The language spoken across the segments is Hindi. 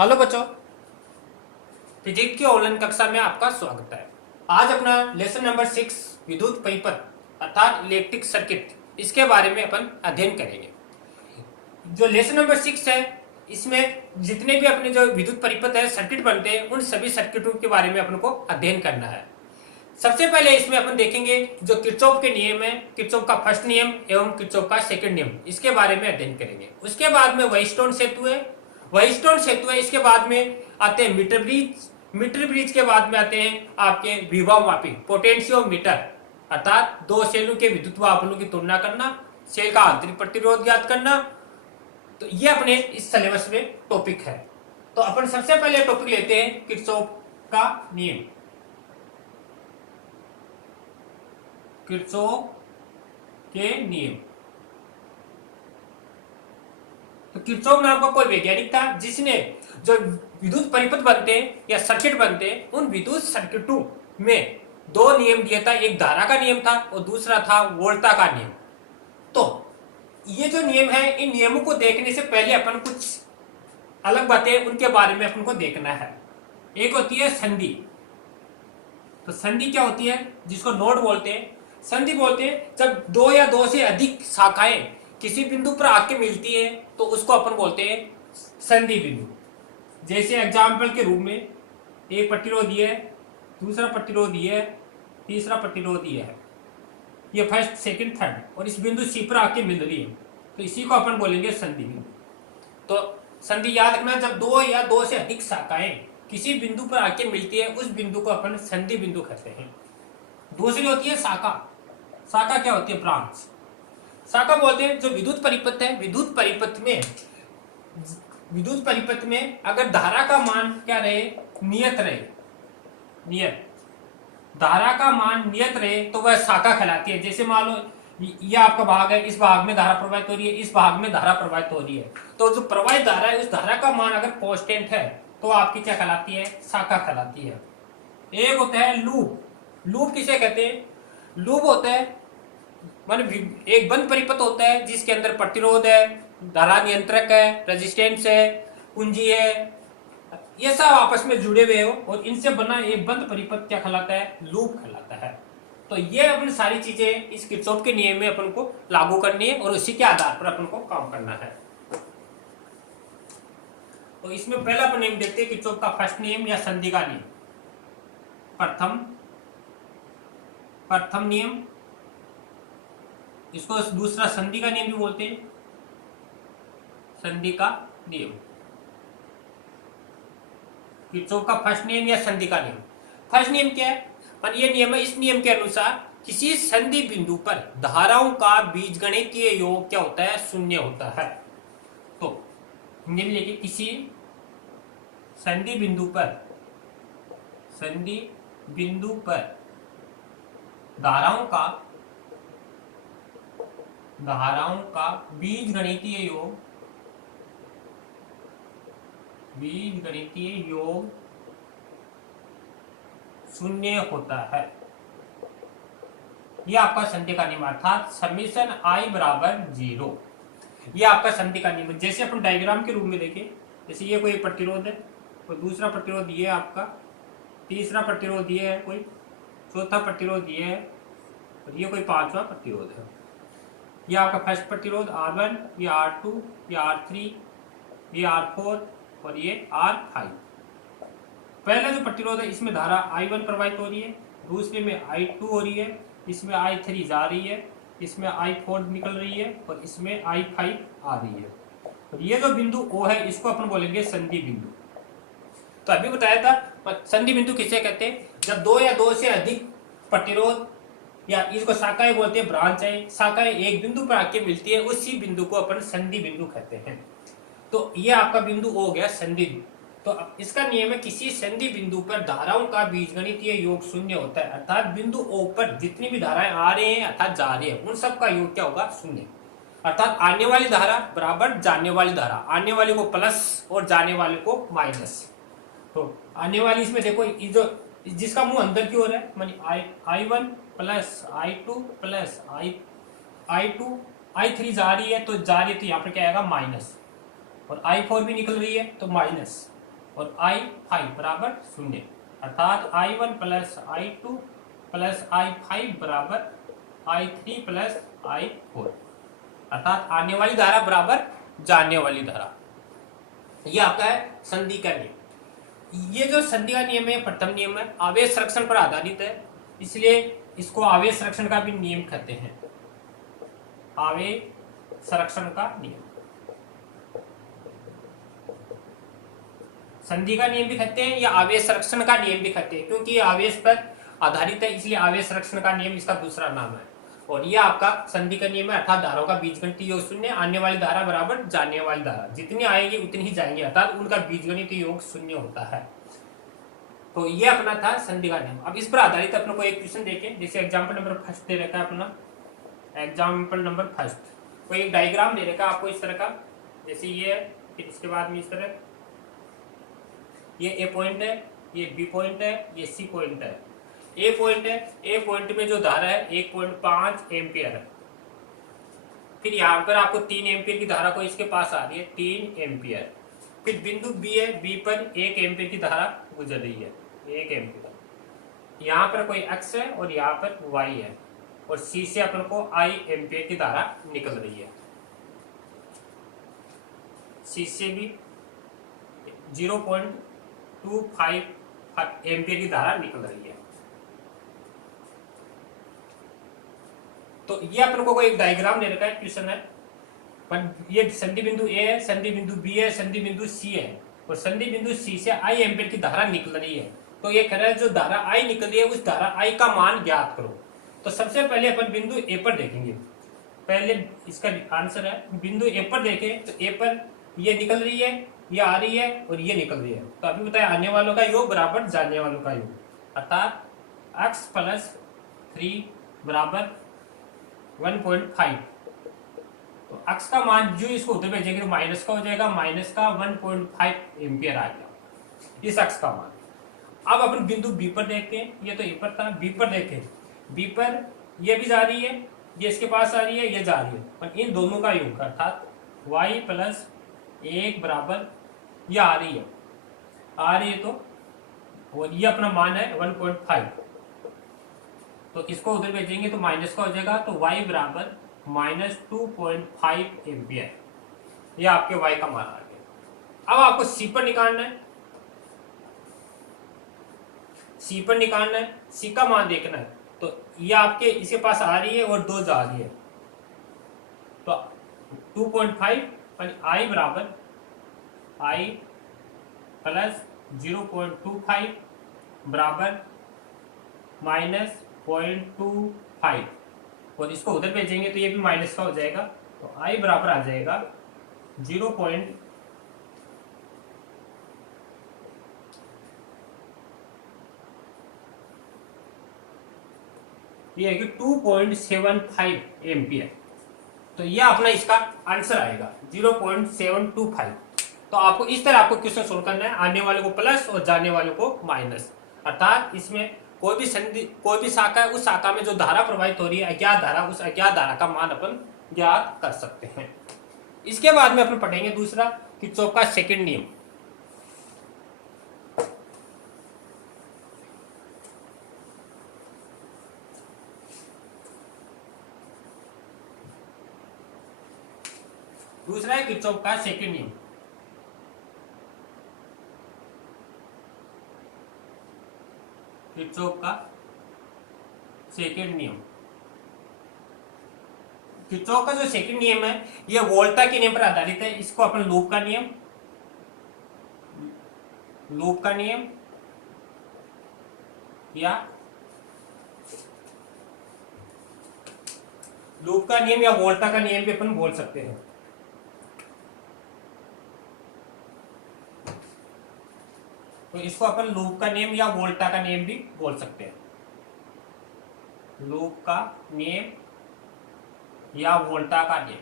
हेलो बच्चों, फिजिक्स की ऑनलाइन कक्षा में आपका स्वागत है। आज अपना लेसन नंबर 6 विद्युत परिपथ अर्थात इलेक्ट्रिक सर्किट इसके बारे में अपन अध्ययन करेंगे। जो लेसन नंबर 6 है इसमें जितने भी अपने जो विद्युत परिपथ है सर्किट बनते हैं उन सभी सर्किटों के बारे में अपन को अध्ययन करना है। सबसे पहले इसमें अपन देखेंगे जो किरचॉफ के नियम है, किरचॉफ का फर्स्ट नियम एवं किरचॉफ का सेकंड नियम, इसके बारे में अध्ययन करेंगे। उसके बाद में व्हीटस्टोन सेतु है, व्हीटस्टोन सेतु है। इसके बाद में आते हैं मीटर ब्रिज, मीटर ब्रिज के बाद में आते हैं आपके विभव मापी पोटेंशियोमीटर अर्थात दो सेलों के विद्युत वाहकों की तुलना करना, सेल का आंतरिक प्रतिरोध ज्ञात करना। तो ये अपने इस सिलेबस में टॉपिक है। तो अपन सबसे पहले टॉपिक लेते हैं किरचॉफ का नियम, किरचॉफ के नियम। तो किरचॉफ नाम का कोई वैज्ञानिक था जिसने जो विद्युत परिपथ बनते हैं या सर्किट बनते हैं उन विद्युत सर्किटों में दो नियम दिया था। एक धारा का नियम था और दूसरा था वोल्टा का नियम। तो ये जो नियम है इन नियमों को देखने से पहले अपन कुछ अलग बातें उनके बारे में अपन को देखना है। एक होती है संधि। तो संधि क्या होती है? जिसको नोड बोलते हैं, संधि बोलते हैं जब दो या दो से अधिक शाखाएं किसी बिंदु पर आके मिलती है तो उसको अपन बोलते हैं संधि बिंदु। जैसे एग्जाम्पल के रूप में एक प्रतिरोध ये है, दूसरा प्रतिरोध ये है, तीसरा प्रतिरोध ये है, ये फर्स्ट सेकंड थर्ड, और इस बिंदु सी पर आके मिल रही है तो इसी को अपन बोलेंगे संधि बिंदु। तो संधि याद रखना, जब दो या दो से अधिक शाखाएं किसी बिंदु पर आके मिलती है उस बिंदु को अपन संधि बिंदु कहते हैं। दूसरी होती है शाखा। शाखा क्या होती है? ब्रांच। शाखा बोलते हैं जो विद्युत परिपथ है, विद्युत परिपथ में अगर धारा का मान क्या रहे? नियत रहे, नियत धारा का मान नियत रहे तो वह शाखा कहलाती है। जैसे मान लो ये आपका भाग है, इस भाग में धारा प्रवाहित हो रही है, इस भाग में धारा प्रवाहित हो रही है, तो जो प्रवाहित धारा है उस धारा का मान अगर कांस्टेंट है तो आपकी क्या कहलाती है? शाखा कहलाती है। एक होता है लूप। लूप किसे कहते हैं? लूप होता है मान एक बंद परिपथ होता है जिसके अंदर प्रतिरोध है, धारा नियंत्रक है, रेजिस्टेंस है, कुंजी है, ये सब आपस में जुड़े हुए हो और इनसे बना एक बंद परिपथ क्या कहलाता है? लूप कहलाता है। तो ये अपन सारी चीजें इस किरचॉफ के नियम में अपन को लागू करनी है और उसी के आधार पर अपन को काम करना है। तो इसमें पहला अपन नियम देखते हैं किरचॉफ का फर्स्ट नियम या संधि का नियम। प्रथम नियम, इसको दूसरा संधि का नियम भी बोलते हैं, संधि का नियम। किरचॉफ का फर्स्ट नियम या संधि का नियम। फर्स्ट नियम क्या है? पर ये नियम है, इस नियम के अनुसार किसी संधि बिंदु पर धाराओं का बीजगणितीय योग क्या होता है? शून्य होता है। तो नियम लिखिए, किसी संधि बिंदु पर धाराओं का बीजगणितीय योग शून्य होता है। यह आपका संधि का नियम अर्थात समीशन I बराबर 0। यह आपका संधि का नियम। जैसे अपन डायग्राम के रूप में देखें, जैसे ये कोई प्रतिरोध है, कोई दूसरा प्रतिरोध ये है आपका, तीसरा प्रतिरोध ये है, कोई चौथा प्रतिरोध ये है और ये कोई पांचवा प्रतिरोध है। ये आपका फर्स्ट प्रतिरोध R1, ये R2, ये R3, ये R4 और ये R5। पहला जो प्रतिरोध है इसमें धारा I1 प्रवाहित हो रही है, दूसरे में I2 हो रही है, इसमें I3 जा रही है, इसमें I4 निकल रही है और इसमें I5 आ रही है। और ये जो बिंदु O है इसको अपन बोलेंगे संधि बिंदु। तो अभी बताया था संधि बिंदु किसे कहते हैं? जब दो या दो से अधिक प्रतिरोध या इसको शाखाएं बोलते हैं, ब्रांच है, शाखाएं एक बिंदु पर आके मिलती है, उसी बिंदु को अपन संधि बिंदु कहते हैं। तो ये आपका बिंदु हो गया संधि। तो इसका नियम है किसी संधि बिंदु पर धाराओं का बीजगणितीय योग शून्य होता है, अर्थात बिंदु O पर जितनी भी धाराएं आ रहे हैं अर्थात जा रही है उन सब का योग क्या होगा? शून्य। अर्थात आने वाली धारा बराबर जाने वाली धारा, आने वाले को प्लस और जाने वाले को माइनस। तो आने वाली इसमें देखो जो जिसका मुंह अंदर की ओर है मानी I1 plus I2 plus I2 I3 जा रही है तो यहाँ पर क्या आएगा? माइनस। और I4 भी निकल रही है तो माइनस। और I5 बराबर 0, अर्थात I1 plus I2 plus I5 बराबर I3 प्लस I4, अर्थात आने वाली धारा बराबर जाने वाली धारा। ये आपका है संधि का नियम। ये जो संधि का नियम है प्रथम नियम है, आवेश संरक्षण पर आधारित है, इसलिए इसको आवेश संरक्षण का भी नियम कहते हैं, आवेश संरक्षण का नियम। संधि का नियम भी कहते हैं या आवेश संरक्षण का नियम भी कहते हैं, क्योंकि ये आवेश पर आधारित है, इसलिए आवेश संरक्षण का नियम इसका दूसरा नाम है। और ये आपका संधि का नियम है, अर्थात धाराओं का बीजगणितीय योग शून्य, आने वाली धारा बराबर जाने वाली धारा, जितनी आएगी उतनी ही जाएंगी, अर्थात उनका बीजगणितीय योग शून्य होता है। तो ये अपना था संधि का नियम। अब इस पर आधारित अपने को एक क्वेश्चन देखें, जैसे एग्जाम्पल नंबर फर्स्ट दे रखा है अपना, एग्जाम्पल नंबर फर्स्ट, कोई एक डायग्राम दे रखा है आपको इस तरह का, जैसे ये है, फिर इसके बाद में इस तरह ये ए पॉइंट है, ये बी पॉइंट है, ये सी पॉइंट है, ए पॉइंट है, ए पॉइंट में जो धारा है 1.5 एम्पियर है, फिर यहाँ पर आपको 3 एम्पियर की धारा को इसके पास आ रही है 3 एम्पियर, फिर बिंदु बी है, बी पर 1 एम्पियर की धारा गुजर रही है 1 एम्पियर, यहाँ पर कोई एक्स है और यहाँ पर वाई है, और सी से अपन को आई एम्पियर की धारा निकल रही है, सी से भी 0.25 एम्पियर की धारा निकल रही है। तो ये अपन को एक डायग्राम दे रखा है, क्वेश्चन है, पर ये संधि बिंदु ए है, संधि बिंदु बी है, संधि बिंदु सी है, और संधि बिंदु सी से आई एम्पियर की धारा निकल रही है। तो ये कह रहा है जो धारा आई निकल रही है उस धारा आई का मान ज्ञात करो। तो सबसे पहले अपन बिंदु ए पर देखेंगे, पहले इसका आंसर है बिंदु ए पर देखें, तो ए पर ये निकल रही है, ये आ रही है और ये निकल रही है। तो अभी बताया आने वालों का योग बराबर जाने वालों का योग, अर्थात x प्लस 3 बराबर 1.5। तो x का मान जो इसको उधर भेजेंगे तो माइनस का हो जाएगा, माइनस का 1.5 एम्पियर आ गया इस x का मान। अब अपन बिंदु बी पर देखते हैं, ये तो ए पर था, बी पर देखें, बी पर ये भी जा रही है, ये इसके पास आ रही है, ये जा रही है, पर इन दोनों का योग अर्थात y प्लस 1 बराबर ये आ रही है तो, और ये अपना मान है 1.5, तो इसको उधर भेजेंगे तो माइनस का हो जाएगा, तो y बराबर माइनस 2.5 एम्पियर, ये आपके y का मान आ गया। अब आपको c पर निकालना है, c पर निकालना है, c का मान देखना है। तो ये आपके इसके पास आ रही है और 2 जा रही है, तो 2.5 i बराबर i प्लस 0.25 बराबर माइनस 0.25, और इसको उधर भेजेंगे तो ये भी माइनस का हो जाएगा, तो i बराबर आ जाएगा 0. ये है कि 2.75 एम्पियर। तो ये अपना इसका आंसर आएगा 0.725। तो आपको इस तरह आपको क्वेश्चन सोल्व करना है, आने वाले को प्लस और जाने वाले को माइनस, अर्थात इसमें कोई भी शाखा है, उस शाखा में जो धारा प्रवाहित हो रही है अज्ञात धारा, उस अज्ञात धारा का मान अपन ज्ञात कर सकते हैं। इसके बाद में अपन पढ़ेंगे दूसरा किरचॉफ का सेकंड नियम। दूसरा है किरचॉफ का सेकंड नियम। किरचॉफ का सेकंड नियम, किरचॉफ का जो सेकंड नियम है यह वोल्टा के नियम पर आधारित है। इसको अपन लूप का नियम या वोल्टा का नियम भी अपन बोल सकते हैं। तो इसको अपन लूप का नियम या वोल्टा का नियम भी बोल सकते हैं, लूप का नियम या वोल्टा का नियम।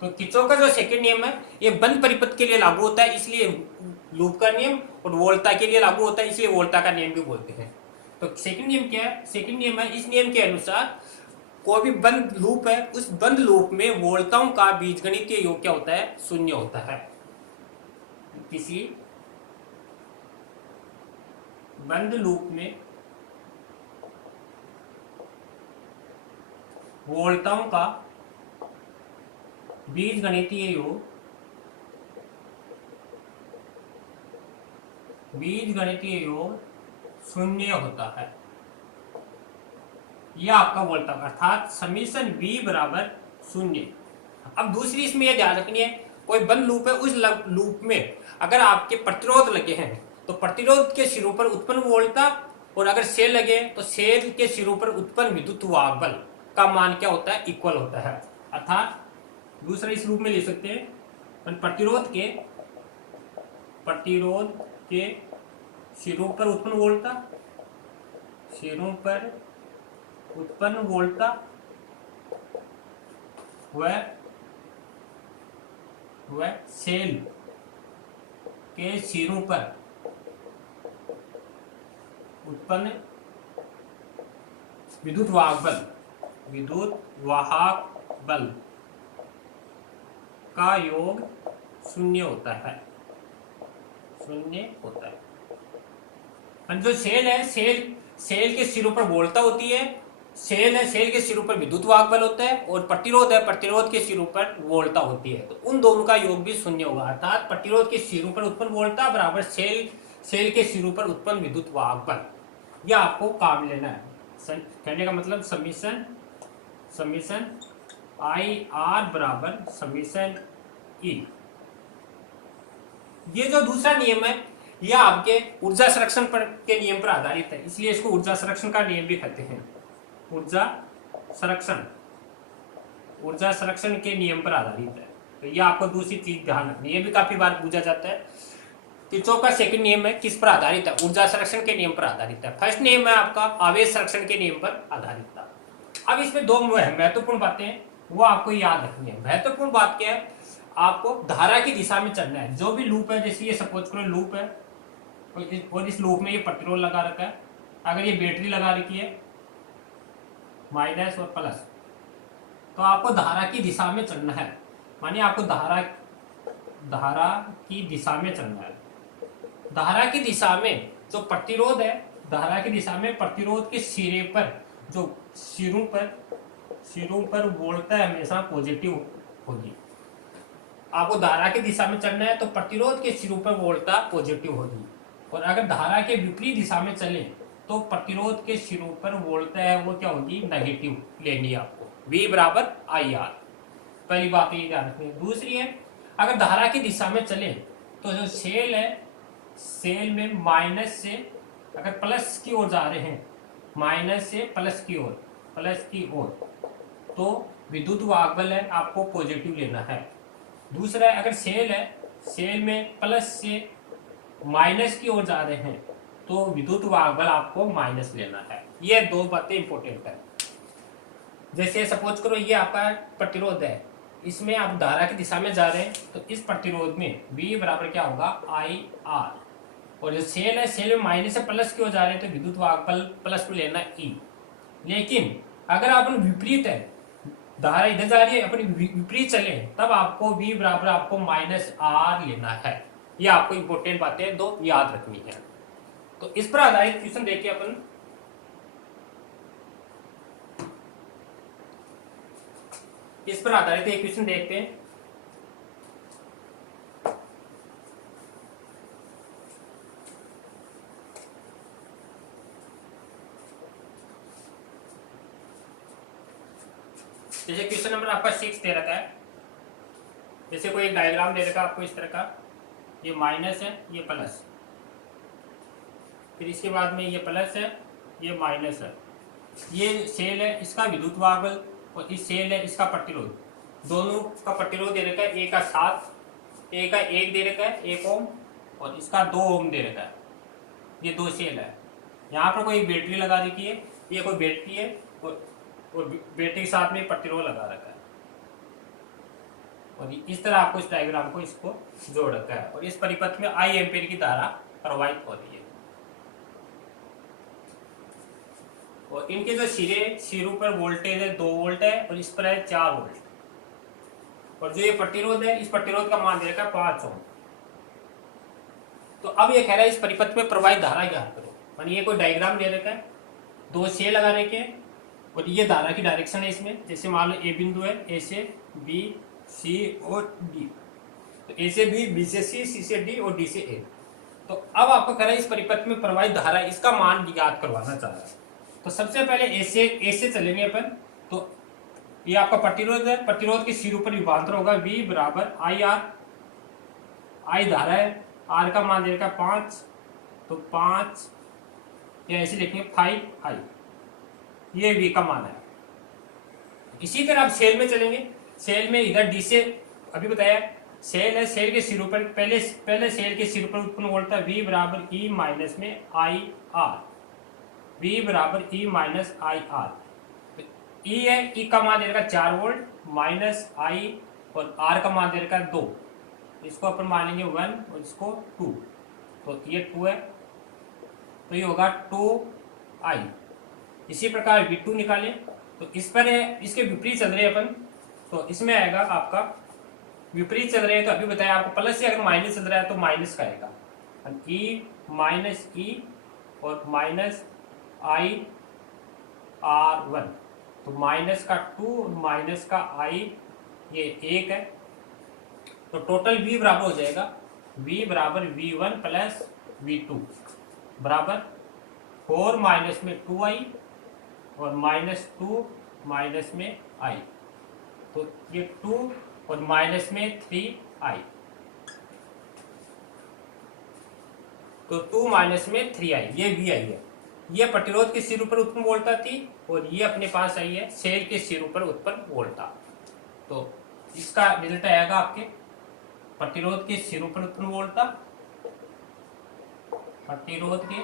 तो किरचॉफ का जो सेकंड नियम है ये बंद परिपथ के लिए लागू होता है, इसलिए लूप का नियम, और वोल्टा के लिए लागू होता है, इसलिए वोल्टा का नियम भी बोलते हैं। तो सेकंड नियम क्या है? सेकंड नियम है, इस नियम के अनुसार कोई भी बंद लूप है, उस बंद लूप में वोल्टाओं का बीजगणितीय योग क्या होता है? शून्य होता है। किसी बंद लूप में वोल्टाओं का बीजगणितीय योग शून्य होता है। यह आपका वोल्टा अर्थात समीशन V बराबर शून्य। अब दूसरी इसमें यह ध्यान रखनी है, कोई बंद लूप है, उस लूप में अगर आपके प्रतिरोध लगे हैं तो प्रतिरोध के सिरों पर उत्पन्न वोल्टा, और अगर सेल लगे तो सेल के सिरों पर उत्पन्न विद्युत वाहक बल का मान क्या होता है? इक्वल होता है। अर्थात दूसरा इस रूप में ले सकते हैं, प्रतिरोध के सिरों पर उत्पन्न वोल्टा वह सेल के सिरों पर उत्पन्न विद्युत वाहक बल का योग शून्य होता है। जो सेल है, सेल के सिरों पर वोल्टा होती है, सेल के सिरों पर विद्युत वाहक बल होता है, और प्रतिरोध है, प्रतिरोध के सिरों पर वोल्टा होती है। तो उन दोनों का योग भी शून्य होगा। अर्थात प्रतिरोध के सिरों पर उत्पन्न वोल्टा बराबर सेल के सिरों पर उत्पन्न विद्युत वाहक बल। यह आपको काम लेना है। कहने का मतलब समीशन आई आर बराबर समीशन ई। ये जो दूसरा नियम है यह आपके ऊर्जा संरक्षण पर के नियम पर आधारित है, इसलिए इसको ऊर्जा संरक्षण का नियम भी कहते हैं। ऊर्जा संरक्षण के नियम पर आधारित है। तो यह आपको दूसरी चीज ध्यान रखनी है, ये भी काफी बार पूछा जाता है। किरचॉफ का सेकंड नियम है, किस पर आधारित है? ऊर्जा संरक्षण के नियम पर आधारित है। फर्स्ट नियम है आपका आवेश संरक्षण के नियम पर आधारित था। अब इसमें दो महत्वपूर्ण बातें वो आपको याद रखनी है। महत्वपूर्ण बात क्या है? आपको धारा की दिशा में चलना है। जो भी लूप है, जैसे ये सपोज करो लूप है और इस लूप में ये प्रतिरोध लगा रखा है, अगर ये बैटरी लगा रखी है माइनस और प्लस, तो आपको धारा की दिशा में चलना है। मानिए आपको धारा की दिशा में चलना है। धारा की दिशा में जो प्रतिरोध है, धारा की दिशा में प्रतिरोध के सिरे पर जो सिरों पर वोल्टा हमेशा पॉजिटिव होगी। आपको धारा की दिशा में चलना है तो प्रतिरोध के सिरों पर वोल्टा पॉजिटिव होगी, और अगर धारा के विपरीत दिशा में चले तो प्रतिरोध के सिरों पर वोल्टा है वो क्या होगी? नेगेटिव लेनी है आपको। V बराबर आई आर। पहली बात ये ध्यान रखनी है। दूसरी है, अगर धारा की दिशा में चले तो जो सेल है, सेल में माइनस से अगर प्लस की ओर जा रहे हैं, माइनस से प्लस की ओर, तो विद्युत वाहक बल है आपको पॉजिटिव लेना है। दूसरा है, अगर सेल है, सेल में प्लस से माइनस की ओर जा रहे हैं तो विद्युत वाहक बल आपको माइनस लेना है। ये दो बातें इंपॉर्टेंट है। जैसे सपोज करो ये आपका प्रतिरोध है, इसमें आप धारा की दिशा में जा रहे हैं तो इस प्रतिरोध में V बराबर क्या होगा? I R. और जो सेल है, सेल में माइनस से प्लस की ओर जा रहे हैं तो विद्युत वाहक बल प्लस में लेना E। लेकिन अगर आप विपरीत है, धारा इधर जा रही है, अपनी विपरीत चले, तब आपको V बराबर आपको माइनस आर लेना है। ये आपको इंपॉर्टेंट बातें दो याद रखनी है। तो इस पर आधारित क्वेश्चन देखिए अपन। इस पर आधारित एक क्वेश्चन देखते हैं। जैसे क्वेश्चन नंबर आपका 6 दे रखा है। जैसे कोई एक डायग्राम दे रखा है आपको इस तरह का, ये माइनस है, ये प्लस, फिर इसके बाद में ये प्लस है, ये माइनस है। ये सेल है, इसका विद्युत वाहक बल, और इस सेल है इसका प्रतिरोध। दोनों का प्रतिरोध दे रखा है, ए का 7, ए का 1 दे रखा है 1 ओम, और इसका 2 ओम दे रखा है। ये दो सेल है। यहाँ पर कोई बैटरी लगा रखी है, ये कोई बैटरी है, और बैटरी के साथ में प्रतिरोध लगा रखा है। और इस तरह आपको इस डायग्राम को इसको जोड़ रखा है, और इस परिपथ में आई एम्पीयर की धारा प्रवाहित हो रही है। और इनके जो सिरों पर वोल्टेज है 2 वोल्ट है और इस पर है 4 वोल्ट। और जो ये प्रतिरोध है, इस प्रतिरोध का मान दे रखा है 5 ओम। तो अब ये कह रहा है इस परिपथ में प्रवाहित धारा ज्ञात करो। मानिए ये कोई डायग्राम दे रखा है, 2 शेल लगा रखे हैं और ये धारा की डायरेक्शन है इसमें। जैसे मान लो ए बिंदु है, ए से बी, सी और डी, तो ए से बी से सी से डी और डी से ए। तो अब आपको कह रहा है इस परिपथ में प्रवाहित धारा, इसका मान ज्ञात करवाना चाह रहा है। तो सबसे पहले ए से चलेंगे अपन। तो ये आपका प्रतिरोध है, प्रतिरोध के सिरों पर विभवांतर होगा V बराबर आई आर। आई धारा है, आर का मान देगा 5, तो 5 या ऐसे लिखेंगे 5 आई, ये V का मान है। इसी तरह आप सेल में चलेंगे। सेल में इधर डी से अभी बताया सेल है, सेल के सिरों पर पहले सेल के सिरों पर उत्पन्न वोल्टेज V बराबर E माइनस में आई आर। V बराबर E minus I R. E है, E का मान दे रखा 4 वोल्ट माइनस I और R का मान दे रखा 2। इसको अपन मान लेंगे 1 और इसको 2, तो ये 2 है, तो ये होगा 2I। इसी प्रकार V2 निकालें तो इस पर है, इसके विपरीत चल रहे हैं अपन, तो इसमें आएगा आपका विपरीत चल रहे हैं। तो अभी बताया आपको प्लस से अगर माइनस चल रहा है तो माइनस का आएगा, E माइनस E और माइनस I R1, तो माइनस का 2 माइनस का I ये 1 है। तो टोटल V बराबर हो जाएगा V बराबर V1 प्लस V2 बराबर 4 माइनस में 2I और माइनस 2 माइनस में I, तो ये 2 और माइनस में 3I, तो 2 माइनस में 3I, ये VI है। ये प्रतिरोध के सिरों पर उत्पन्न वोल्टता थी और ये अपने पास आई है सेल के सिरों पर उत्पन्न वोल्टता। तो इसका रिजल्ट आएगा आपके प्रतिरोध के सिरों पर उत्पन्न वोल्टता, प्रतिरोध के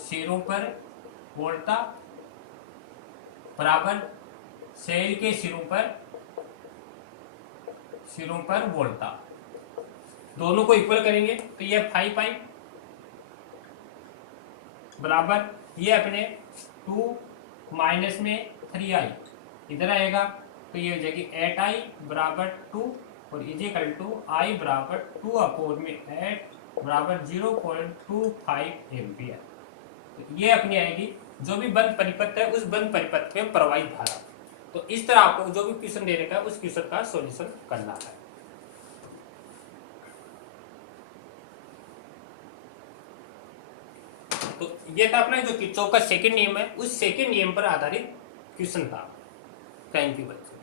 सिरों पर वोल्टता बराबर सेल के सिरों पर वोल्टता। दोनों को इक्वल करेंगे तो ये 5I बराबर ये अपने 2 माइनस में 3I इधर आएगा, तो ये हो जाएगी 8I बराबर 2 और इजिकल टू I बराबर 2 में 8 बराबर 0.25 एम्पियर। तो ये अपनी आएगी जो भी बंद परिपथ है उस बंद परिपथ में प्रवाहित धारा। तो इस तरह आपको जो भी क्वेश्चन दे रखा है उस क्वेश्चन का सॉल्यूशन करना है। तो ये था अपना जो किरचॉफ का सेकंड नियम है, उस सेकंड नियम पर आधारित क्वेश्चन था। थैंक यू बच्चों।